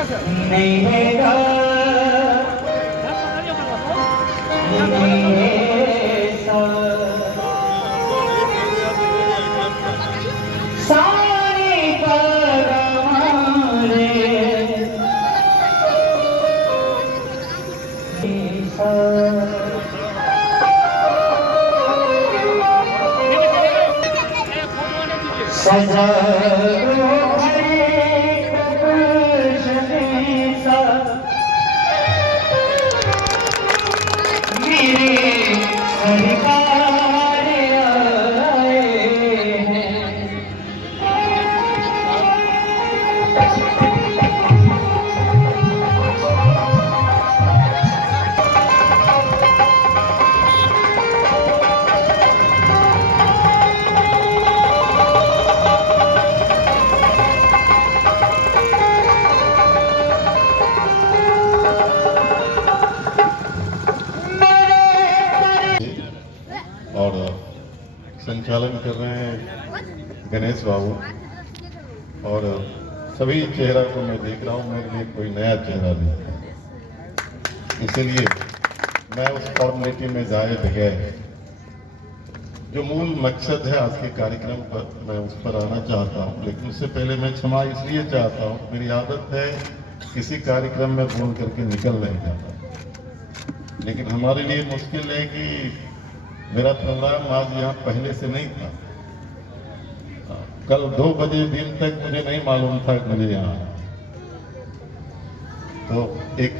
नहीं है सारी परमारे सजा और संचालन कर रहे हैं गणेश बाबू और सभी चेहरा को मैं देख रहा हूँ, मेरे लिए कोई नया चेहरा नहीं है, इसलिए मैं उस फॉर्मेलिटी में जाए बगैर जो मूल मकसद है आज के कार्यक्रम पर मैं उस पर आना चाहता हूँ। लेकिन उससे पहले मैं क्षमा इसलिए चाहता हूँ, मेरी आदत है किसी कार्यक्रम में बोल करके निकल नहीं जाता, लेकिन हमारे लिए मुश्किल है कि मेरा प्रोग्राम आज यहाँ पहले से नहीं था। कल 2 बजे दिन तक मुझे नहीं मालूम था कि मुझे यहाँ, तो एक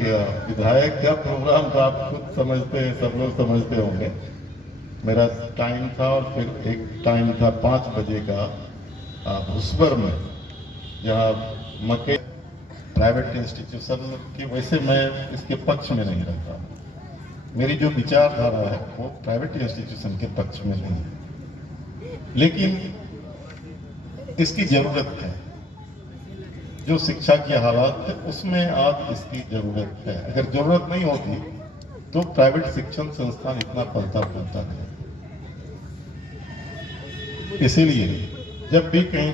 विधायक का प्रोग्राम था, आप खुद समझते हैं, सब लोग समझते होंगे। मेरा टाइम था और फिर एक टाइम था 5 बजे का भुसबर में, जहाँ मक्के प्राइवेट इंस्टीट्यूशन की, वैसे मैं इसके पक्ष में नहीं रहता, मेरी जो विचारधारा है वो प्राइवेट इंस्टीट्यूशन के पक्ष में नहीं है, लेकिन इसकी जरूरत है। जो शिक्षा की हालात है उसमें आज इसकी जरूरत है। अगर जरूरत नहीं होती तो प्राइवेट शिक्षण संस्थान इतना पलता फूलता नहीं। इसीलिए जब भी कहीं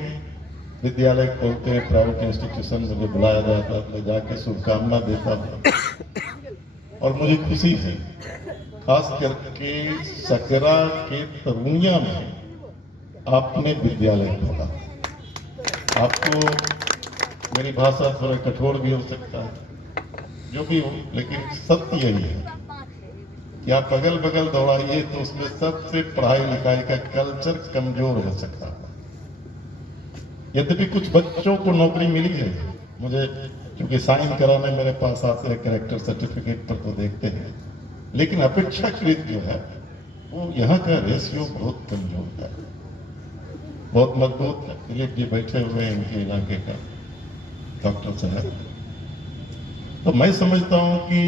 विद्यालय खोलते हैं, प्राइवेट इंस्टीट्यूशन, मुझे बुलाया जाता है, मैं जाके शुभकामना देता हूँ और मुझे खुशी है, खास करके सकरा के तरुणिया में आपने विद्यालय खोला। आपको मेरी भाषा थोड़ा कठोर भी हो सकता है, जो भी हो, लेकिन सत्य यही है कि आप अगल बगल दौड़ाइए तो उसमें सबसे पढ़ाई लिखाई का कल्चर कमजोर हो सकता है। यद्यपि कुछ बच्चों को नौकरी मिली है, मुझे क्योंकि साइन कराने मेरे पास आते हैं कैरेक्टर सर्टिफिकेट पर तो देखते हैं, लेकिन अपेक्षाकृत जो है वो यहाँ का रेशियो बहुत कमजोर है, बहुत मजबूत है। दिलीप जी बैठे हुए हैं इनके इलाके का डॉक्टर साहब, तो मैं समझता हूँ कि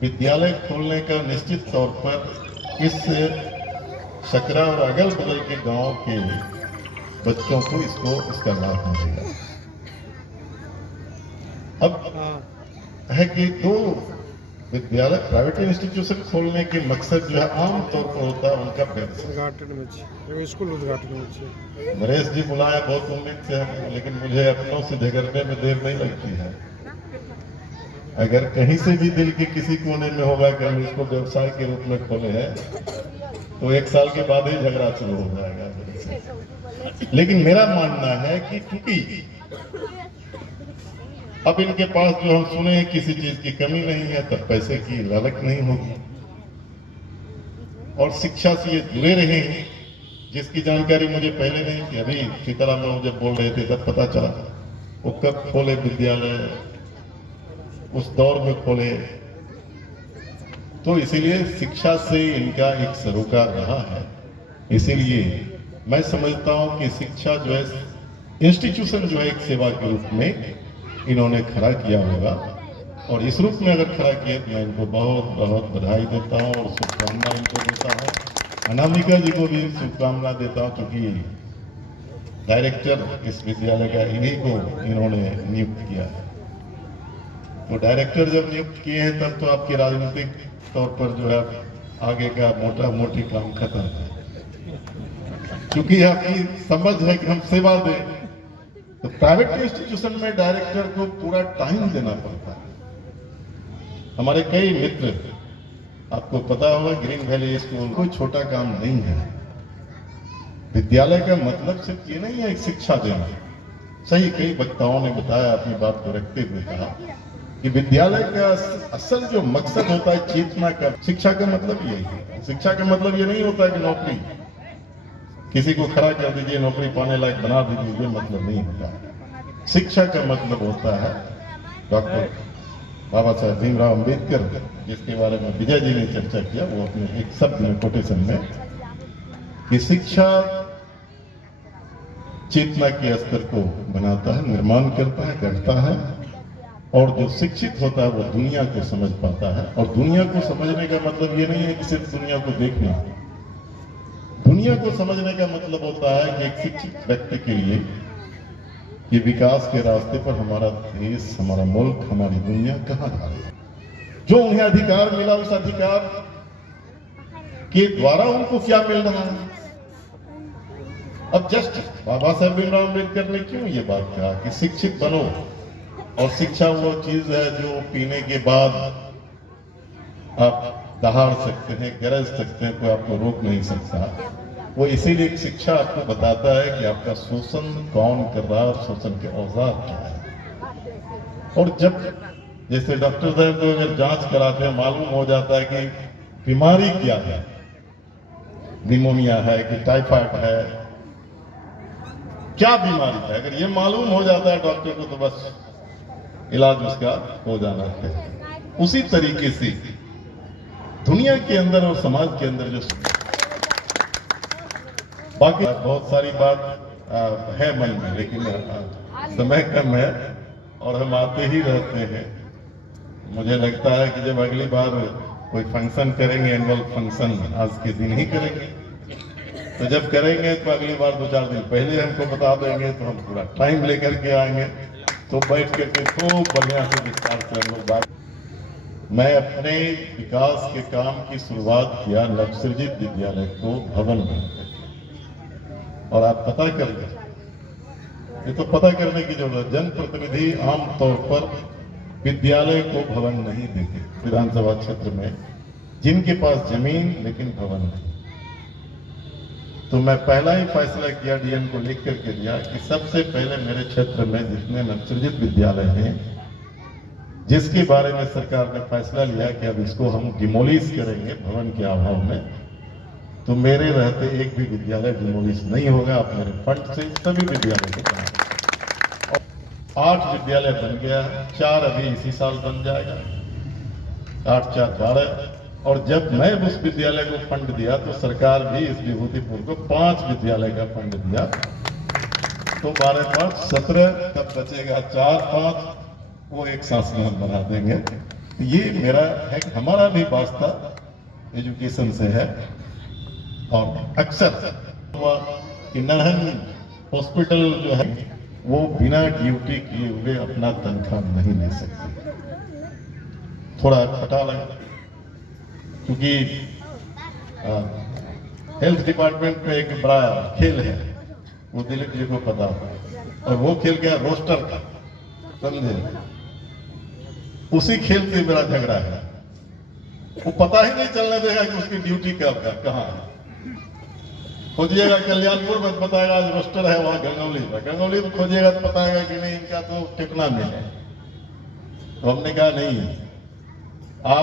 विद्यालय खोलने का निश्चित तौर पर इस सकरा और अगल बगल के गांव के बच्चों को इसका लाभ मिलेगा। अब है कि 2 विद्यालय प्राइवेट इंस्टीट्यूशन खोलने के मकसद जो है आम तौर पर होता है उनका उद्घाटन में स्कूल उद्घाटन में नरेश जी बुलाया बहुत उम्मीद से हम, लेकिन मुझे अपनों से झगड़ने में देर नहीं लगती है। अगर कहीं से भी दिल के किसी कोने में होगा कि हम इसको व्यवसाय के रूप में खोले हैं तो 1 साल के बाद ही झगड़ा शुरू हो जाएगा। लेकिन मेरा मानना है कि क्योंकि अब इनके पास जो हम सुने हैं किसी चीज की कमी नहीं है, तब पैसे की लालच नहीं होगी और शिक्षा से ये जुड़े रहे हैं, जिसकी जानकारी मुझे पहले नहीं थी। अभी सीताराम बाबू जब बोल रहे थे तब पता चला वो कब खोले विद्यालय, उस दौर में खोले, तो इसीलिए शिक्षा से इनका एक सरोकार रहा है। इसीलिए मैं समझता हूं कि शिक्षा जो है इंस्टीट्यूशन जो है एक सेवा के रूप में इन्होंने खड़ा किया होगा, और इस रूप में अगर खड़ा किया तो मैं इनको बहुत बहुत बधाई देता हूं और शुभकामना इनको देता हूं। अनामिका जी को भी शुभकामना देता हूं, क्योंकि डायरेक्टर इस विद्यालय का इन्हीं को इन्होंने नियुक्त किया है। तो डायरेक्टर जब नियुक्त किए हैं तब तो आपके राजनीतिक तौर पर जो है आगे का मोटी काम खत्म है, क्योंकि आपकी समझ है कि हम सेवा दें, तो प्राइवेट इंस्टीट्यूशन में डायरेक्टर को पूरा टाइम देना पड़ता है। हमारे कई मित्र, आपको पता होगा, ग्रीन वैली स्कूल कोई छोटा काम नहीं है। विद्यालय का मतलब सिर्फ ये नहीं है एक शिक्षा देना। सही, कई वक्ताओं ने बताया, अपनी बात को रखते हुए कहा कि विद्यालय का असल जो मकसद होता है चेतना का, शिक्षा का मतलब यही है। शिक्षा का मतलब ये नहीं होता है कि नौकरी, किसी को खड़ा कर दीजिए, नौकरी पाने लायक बना दीजिए, ये मतलब नहीं होता। शिक्षा का मतलब होता है डॉक्टर बाबा साहेब भीमराव अंबेडकर, जिसके बारे में विजय जी ने चर्चा किया, वो अपने एक शब्द में, कोटेशन में, कि शिक्षा चेतना के स्तर को बनाता है, निर्माण करता है, गढ़ता है, और जो शिक्षित होता है वो दुनिया को समझ पाता है। और दुनिया को समझने का मतलब ये नहीं है कि सिर्फ दुनिया को देखना। दुनिया को समझने का मतलब होता है कि एक शिक्षित व्यक्ति के लिए ये विकास के रास्ते पर हमारा देश, हमारा मुल्क, हमारी दुनिया कहाँ जा रही है। जो उन्हें अधिकार मिला, उस अधिकार के द्वारा उनको क्या मिल रहा है। अब जस्ट बाबा साहेब भीमराव अम्बेडकर ने क्यों ये बात कहा कि शिक्षित बनो, और शिक्षा वो चीज है जो पीने के बाद आप दहाड़ सकते हैं, गरज सकते हैं, कोई आपको रोक नहीं सकता। वो इसीलिए शिक्षा आपको बताता है कि आपका शोषण कौन कर रहा है, शोषण के औजार क्या है। और जब जैसे डॉक्टर साहब को अगर जांच कराते हैं, मालूम हो जाता है कि बीमारी क्या है, निमोनिया है कि टाइफाइड है, क्या बीमारी है, अगर ये मालूम हो जाता है डॉक्टर को, तो बस इलाज उसका हो जाना है। उसी तरीके से दुनिया के अंदर और समाज के अंदर जो बाकी बहुत सारी बात है मन में, लेकिन समय कम है और हम आते ही रहते हैं। मुझे लगता है कि जब अगली बार कोई फंक्शन करेंगे, एनुअल फंक्शन आज के दिन ही करेंगे, तो जब करेंगे तो अगली बार 2-4 दिन पहले हमको बता देंगे, तो हम पूरा टाइम लेकर के आएंगे, तो बैठ करके खूब बढ़िया से विस्तार से हम लोग बात। मैं अपने विकास के काम की शुरुआत किया नवसृजित विद्यालय को भवन बनाकर, और आप पता कर लें, ये तो पता करने की जरूरत, जनप्रतिनिधि आमतौर पर विद्यालय को भवन नहीं देते विधानसभा क्षेत्र में, जिनके पास जमीन लेकिन भवन नहीं। तो मैं पहला ही फैसला किया, डीएम को लिख करके दिया कि सबसे पहले मेरे क्षेत्र में जितने नवसृजित विद्यालय हैं, जिसके बारे में सरकार ने फैसला लिया कि अब इसको हम डिमोलिश करेंगे भवन के अभाव में, तो मेरे रहते एक भी विद्यालय डिमोलिश नहीं होगा। आप मेरे फंड से सभी विद्यालय को बनाएंगे। 8 विद्यालय बन गया है, 4 अभी इसी साल बन जाएगा, 8 4 12। और जब मैं उस विद्यालय को फंड दिया तो सरकार भी इस विभूतिपुर को 5 विद्यालय का फंड दिया, तो 12 5 17, तब बचेगा 4 5, वो एक शासनाथ बना देंगे। ये मेरा है, हमारा भी वास्ता एजुकेशन से है। और अक्सर हुआ कि नहन हॉस्पिटल जो है वो बिना ड्यूटी किए हुए अपना तनख्वाह नहीं ले सकते, थोड़ा खटा लगा, क्योंकि हेल्थ डिपार्टमेंट में एक बड़ा खेल है, वो दिलीप जी को पता है, और वो खेल क्या, रोस्टर का, समझे। उसी खेल से मेरा झगड़ा है, वो पता ही नहीं चलने देगा कि उसकी ड्यूटी कब है, कहाँ है। खोजिएगा कल्याणपुर में तो बताएगा आज रोस्टर है, वहां गंगौली में खोजिएगा तो बताएगा कि नहीं, इनका तो टिकना नहीं है। तो हमने कहा नहीं,